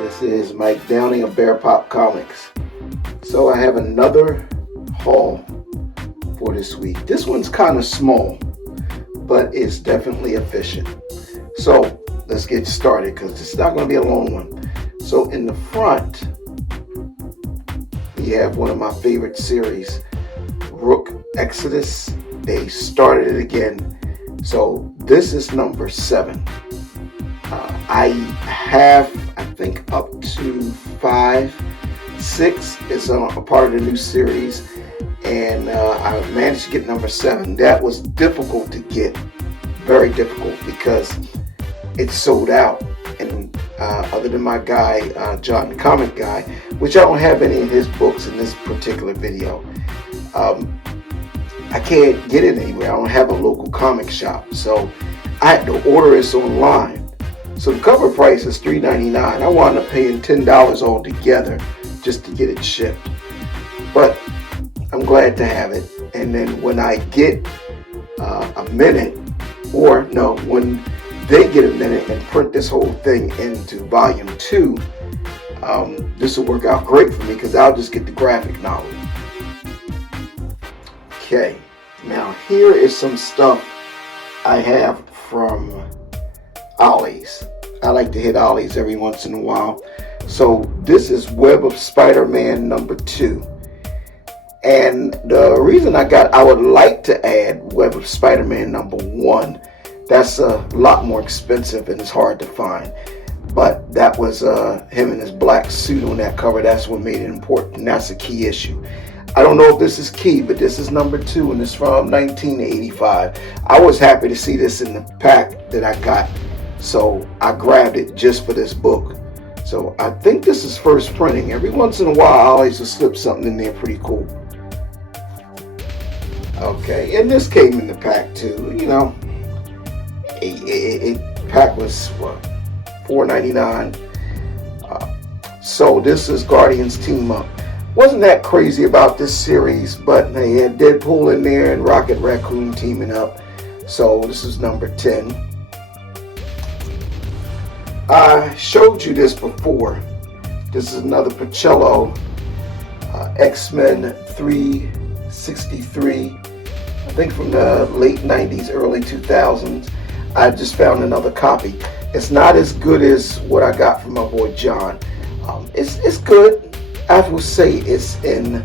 This is Mike Downey of Bear Pop Comics. So I have another haul for this week. This one's kind of small, but it's definitely efficient. So let's get started because this is not going to be a long one. So in the front, we have one of my favorite series, ROOK Exodus. They started it again. So this is number 7. I have, I think, up to 5, 6 is a part of the new series, and I managed to get number 7. That was difficult to get, very difficult, because it's sold out. And other than my guy, John the Comic Guy, which I don't have any of his books in this particular video, I can't get it anywhere. I don't have a local comic shop, so I had to order this online. So the cover price is $3.99. I wound up paying $10 altogether just to get it shipped. But I'm glad to have it. And then when I get a minute, or no, when they get a minute and print this whole thing into volume 2, this will work out great for me because I'll just get the graphic novel. Okay, now here is some stuff I have from Ollies. I like to hit Ollies every once in a while. So this is Web of Spider-Man number 2. And the reason I would like to add Web of Spider-Man number 1. That's a lot more expensive and it's hard to find. But that was him in his black suit on that cover. That's what made it important. And that's a key issue. I don't know if this is key, but this is number 2 and it's from 1985. I was happy to see this in the pack that I got. So I grabbed it just for this book. So I think this is first printing. Every once in a while, I always will slip something in there pretty cool. Okay, and this came in the pack too. You know, it pack was what, $4.99. So this is Guardians Team Up. Wasn't that crazy about this series, but they had Deadpool in there and Rocket Raccoon teaming up. So this is number 10. I showed you this before. This is another Pacello, X-Men 363, I think from the late 90s, early 2000s. I just found another copy. It's not as good as what I got from my boy John. It's good. I will say it's in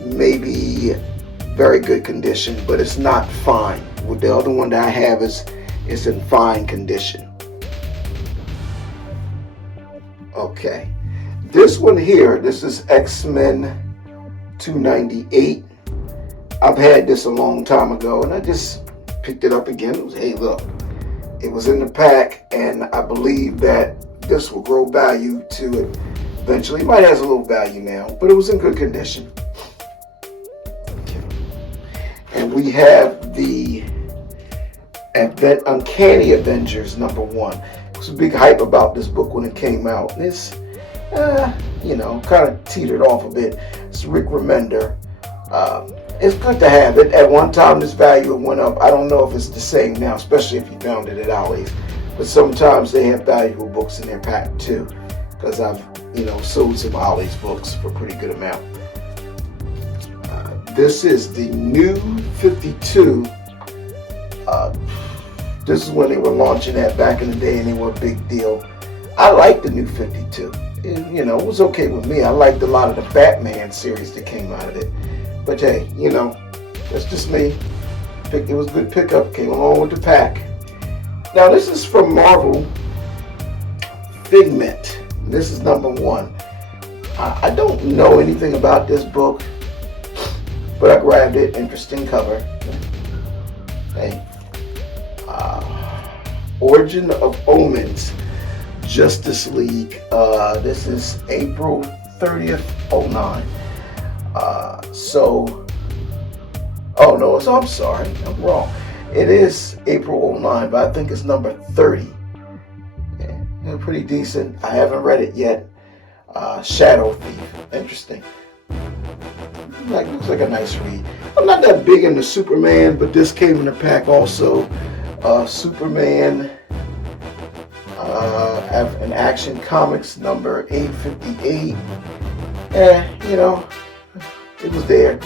maybe very good condition, but it's not fine. With the other one that I have is in fine condition. Okay, this one here, this is X-Men 298. I've had this a long time ago and I just picked it up again. It was, hey look, it was in the pack and I believe that this will grow value to it eventually. It might have a little value now, but it was in good condition. Okay. And we have the Uncanny Avengers number 1. There was a big hype about this book when it came out. And it's, you know, kind of teetered off a bit. It's Rick Remender. It's good to have it. At one time, this value went up. I don't know if it's the same now, especially if you found it at Ollies. But sometimes they have valuable books in their pack too, because I've, you know, sold some Ollies books for a pretty good amount. This is the new 52. This is when they were launching that back in the day and they were a big deal. I like the new 52. You know, it was okay with me. I liked a lot of the Batman series that came out of it. But hey, you know, that's just me. It was a good pickup, came along with the pack. Now this is from Marvel Figment. This is number 1. I don't know anything about this book, but I grabbed it. Interesting cover. Hey. Origin of Omens, Justice League. This is April 30th, 09. Oh no, I'm sorry, I'm wrong. It is April 09, but I think it's number 30. Yeah, pretty decent. I haven't read it yet. Shadow Thief, interesting. looks like a nice read. I'm not that big into Superman, but this came in the pack also. Superman, an Action Comics number 858. You know, it was there.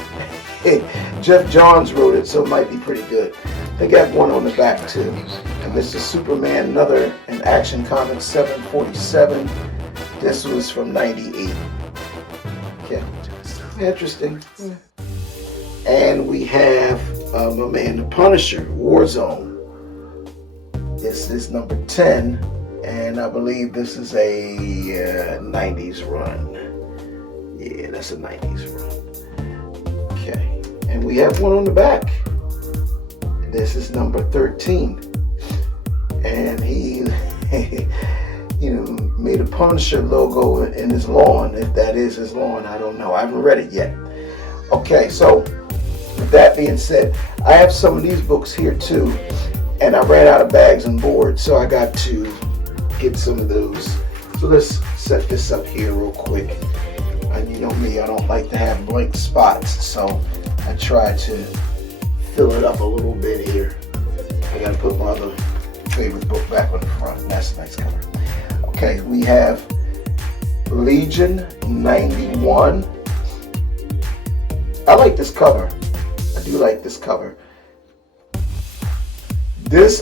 Jeff Johns wrote it, so it might be pretty good. They got one on the back too. And this is Superman, another an Action Comics 747. This was from '98. Okay, interesting. And we have my man, the Punisher, Warzone. This is number 10, and I believe this is a 90s run. Yeah, that's a 90s run. Okay, and we have one on the back. This is number 13, and he, made a Punisher logo in his lawn. If that is his lawn, I don't know. I haven't read it yet. Okay, so with that being said, I have some of these books here too, and I ran out of bags and boards, so I got to get some of those. So let's set this up here real quick. And you know me, I don't like to have blank spots, so I try to fill it up a little bit here. I gotta put my other favorite book back on the front. That's a nice cover. Okay, we have Legion 91. I like this cover. I do like this cover.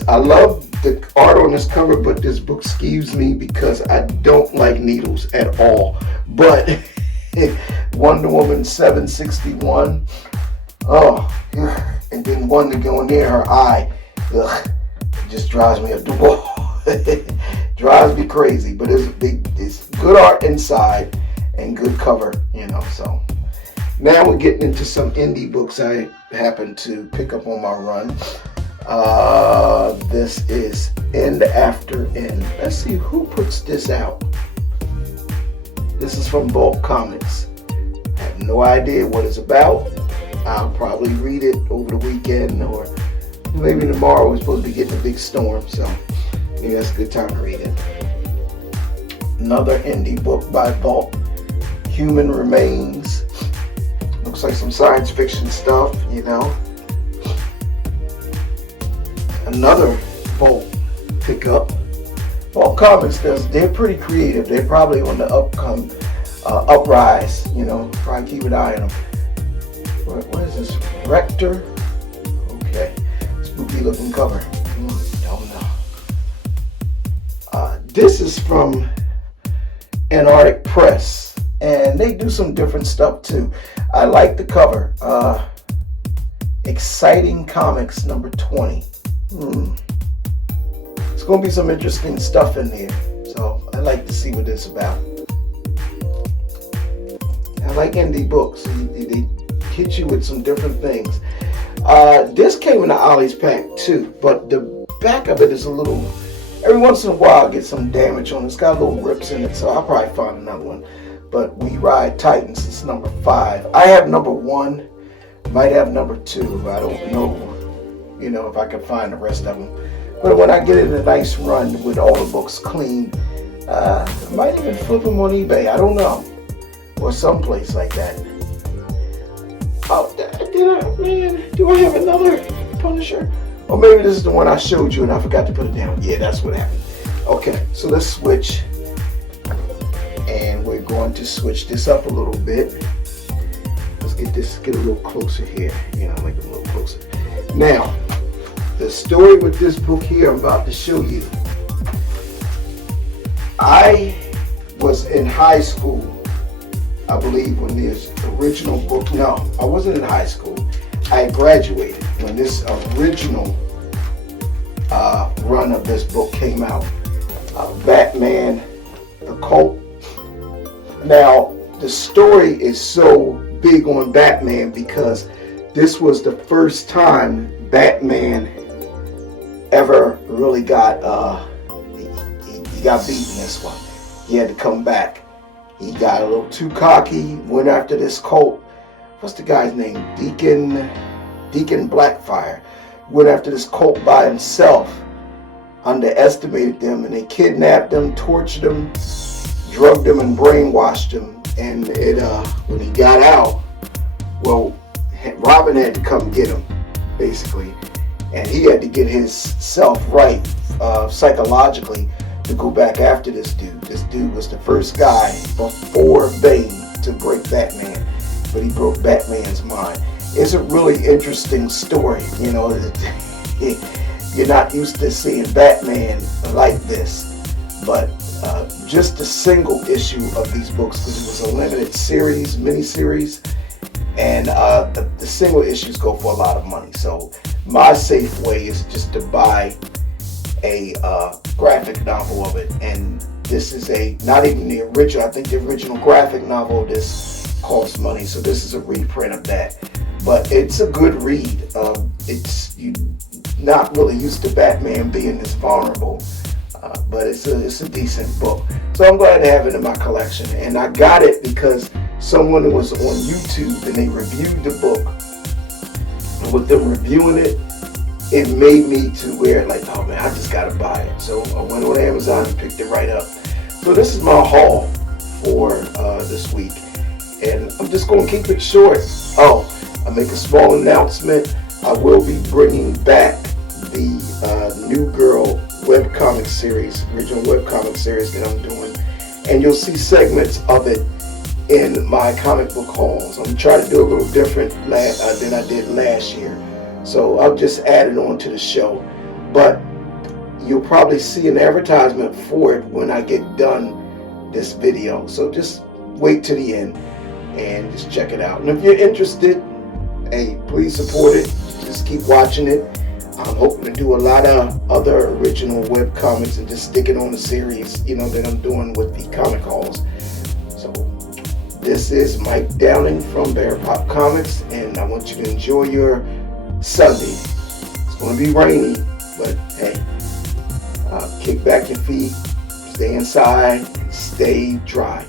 I love the art on this cover, but this book skews me because I don't like needles at all. But Wonder Woman 761. Oh, and then one to go near her eye. Ugh, it just drives me up the wall. Drives me crazy, but it's good art inside and good cover, so. Now we're getting into some indie books I happen to pick up on my run. This is End After End. Let's see who puts this out. This is from Bulk Comics. I have no idea what it's about. I'll probably read it over the weekend, or maybe tomorrow. We're supposed to be getting a big storm, so maybe that's a good time to read it. Another indie book by Bulk, Human Remains. Looks like some science fiction stuff, Another Bulk pickup. Bulk Comics, they're pretty creative. They're probably on the uprise, probably keep an eye on them. What is this? Rector? Okay. Spooky looking cover. Don't know. This is from Antarctic Press, and they do some different stuff too. I like the cover. Exciting Comics number 20. It's going to be some interesting stuff in there, so I like to see what it's about. I like indie books. They hit you with some different things. This came in the Ollies pack too, but the back of it is a little, every once in a while I get some damage on it. It's got little rips in it, so I'll probably find another one. But We Ride Titans is number 5. I have number 1, might have number 2. I don't know, if I can find the rest of them. But when I get in a nice run with all the books clean, I might even flip them on eBay. I don't know, or someplace like that. Oh, do I have another Punisher? Or maybe this is the one I showed you and I forgot to put it down. Yeah, that's what happened. Okay, so let's switch. And we're going to switch this up a little bit. Let's get a little closer here. Make it a little closer. Now, the story with this book here I'm about to show you. I was in high school, I believe, when this original book, no, I wasn't in high school. I graduated when this original run of this book came out. Batman, the Cult. Now, the story is so big on Batman because this was the first time Batman ever really got, he got beaten this one. He had to come back. He got a little too cocky, went after this cult. What's the guy's name? Deacon Blackfire. Went after this cult by himself, underestimated them, and they kidnapped them, tortured them, drugged them, and brainwashed them. And when he got out, Well, Robin had to come get him, basically, and he had to get himself right psychologically to go back after this dude. This dude was the first guy before Bane to break Batman, but he broke Batman's mind. It's a really interesting story. You know, you're not used to seeing Batman like this, but just a single issue of these books, because it was a limited series, mini-series, and the single issues go for a lot of money. So my safe way is just to buy a graphic novel of it, and this is not even the original. I think the original graphic novel of this costs money, so this is a reprint of that. But it's a good read. You're not really used to Batman being this vulnerable, but it's a decent book. So I'm glad to have it in my collection, and I got it because someone was on YouTube and they reviewed the book. And with them reviewing it, it made me to where, like, oh man, I just gotta buy it. So I went on Amazon and picked it right up. So this is my haul for this week, and I'm just gonna keep it short. Oh, I make a small announcement. I will be bringing back the New Girl webcomic series, original webcomic series that I'm doing, and you'll see segments of it in my comic book hauls. I'm gonna try to do a little different than I did last year. So I'll just add it on to the show. But you'll probably see an advertisement for it when I get done this video. So just wait to the end and just check it out. And if you're interested, hey, please support it. Just keep watching it. I'm hoping to do a lot of other original web comics and just stick it on the series, that I'm doing with the comic hauls. So this is Mike Downing from Bear Pop Comics, and I want you to enjoy your Sunday. It's going to be rainy, but hey, kick back your feet, stay inside, and stay dry.